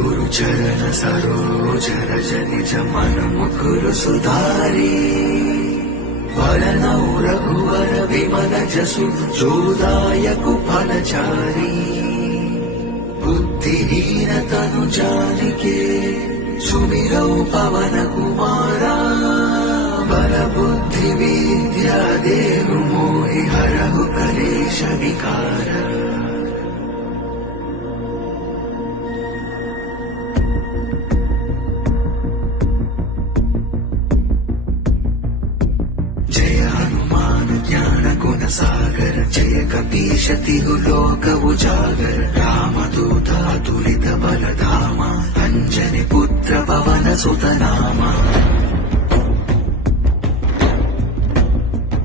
गुरु चरण सरोज रज निज मन मुकुर सुधारी वरनौ रघुवर विमल जसु जोदायकु फलचारी बुद्धिहीन तनु जानिके सुमिरौ पवन कुमारा बल बुद्धि विद्या देहु मोहि हरहु कलेश विकार। जय हनुमान ज्ञान गुण सागर जय कपीश तिहु लोक उजागर रामदूत अतुलित बल धामा अंजनी पुत्र पवन सुत नामा।